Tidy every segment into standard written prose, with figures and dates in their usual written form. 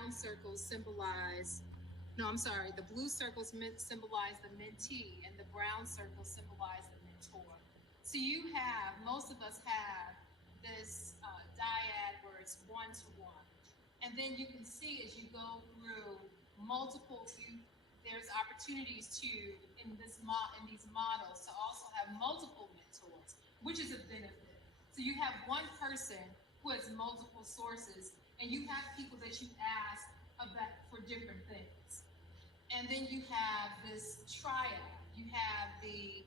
brown circles symbolize, no, I'm sorry, the blue circles symbolize the mentee and the brown circles symbolize the mentor. So you have, most of us have this dyad where it's one-to-one. And then you can see as you go through multiple, there's opportunities to, in these models, to also have multiple mentors, which is a benefit. So you have one person who has multiple sources, and you have people that you ask about for different things. And then you have this triad. You have the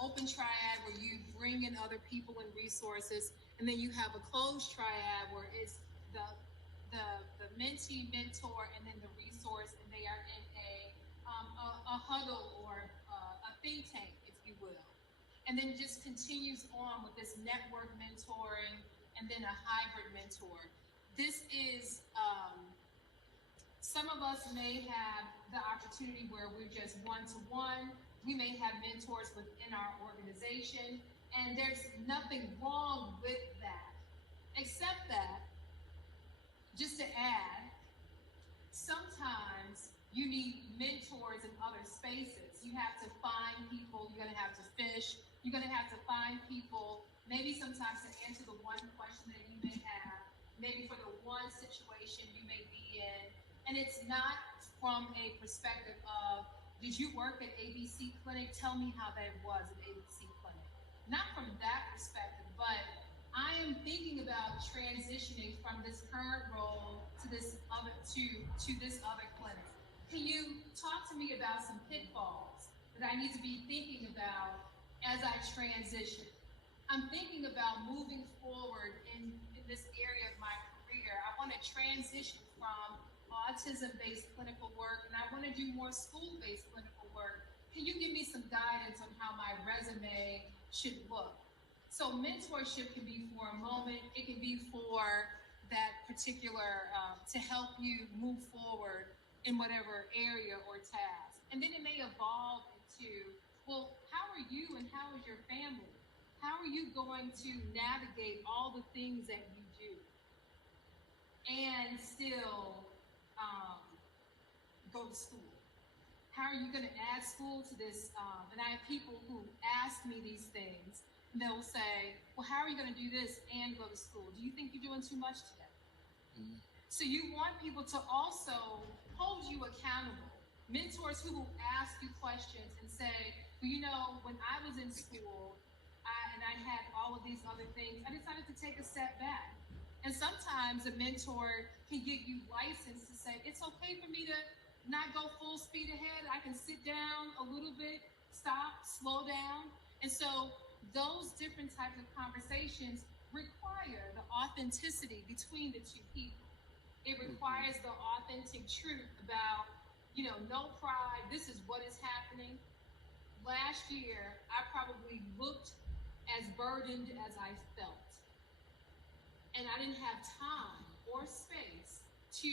open triad where you bring in other people and resources, and then you have a closed triad where it's the mentee, mentor, and then the resource, and they are in a huddle or a think tank, if you will. And then just continues on with this network mentoring and then a hybrid mentor. This is, some of us may have the opportunity where we're just one-to-one. We may have mentors within our organization, and there's nothing wrong with that, except that, just to add, sometimes you need mentors in other spaces. You have to find people, you're gonna have to fish, you're gonna have to find people, maybe sometimes to answer the one question that you may have, maybe for the one situation you may be in. And it's not from a perspective of, did you work at ABC Clinic? Tell me how that was at ABC Clinic. Not from that perspective, but I am thinking about transitioning from this current role to this other to this other clinic. Can you talk to me about some pitfalls that I need to be thinking about as I transition? I'm thinking about moving forward in this area of my career. I want to transition from autism-based clinical work, and I want to do more school-based clinical work. Can you give me some guidance on how my resume should look? So mentorship can be for a moment. It can be for that particular, to help you move forward in whatever area or task. And then it may evolve into, well, how are you and how is your family? How are you going to navigate all the things that you do and still go to school? How are you going to add school to this? And I have people who ask me these things. They'll say, well, how are you going to do this and go to school? Do you think you're doing too much today? Mm-hmm. So you want people to also hold you accountable. Mentors who will ask you questions and say, well, you know, when I was in school and I had all of these other things, I decided to take a step back. And sometimes a mentor can give you license to say, it's okay for me to not go full speed ahead. I can sit down a little bit, stop, slow down. And so those different types of conversations require the authenticity between the two people. It requires the authentic truth about, you know, no pride, this is what is happening. Last year, I probably looked as burdened as I felt. And I didn't have time or space to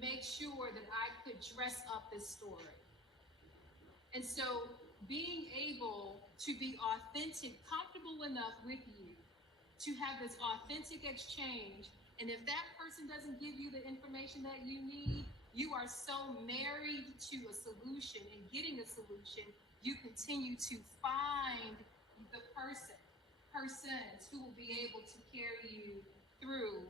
make sure that I could dress up this story. And so being able to be authentic, comfortable enough with you to have this authentic exchange. And if that person doesn't give you the information that you need, you are so married to a solution and getting a solution, you continue to find the persons who will be able to carry you through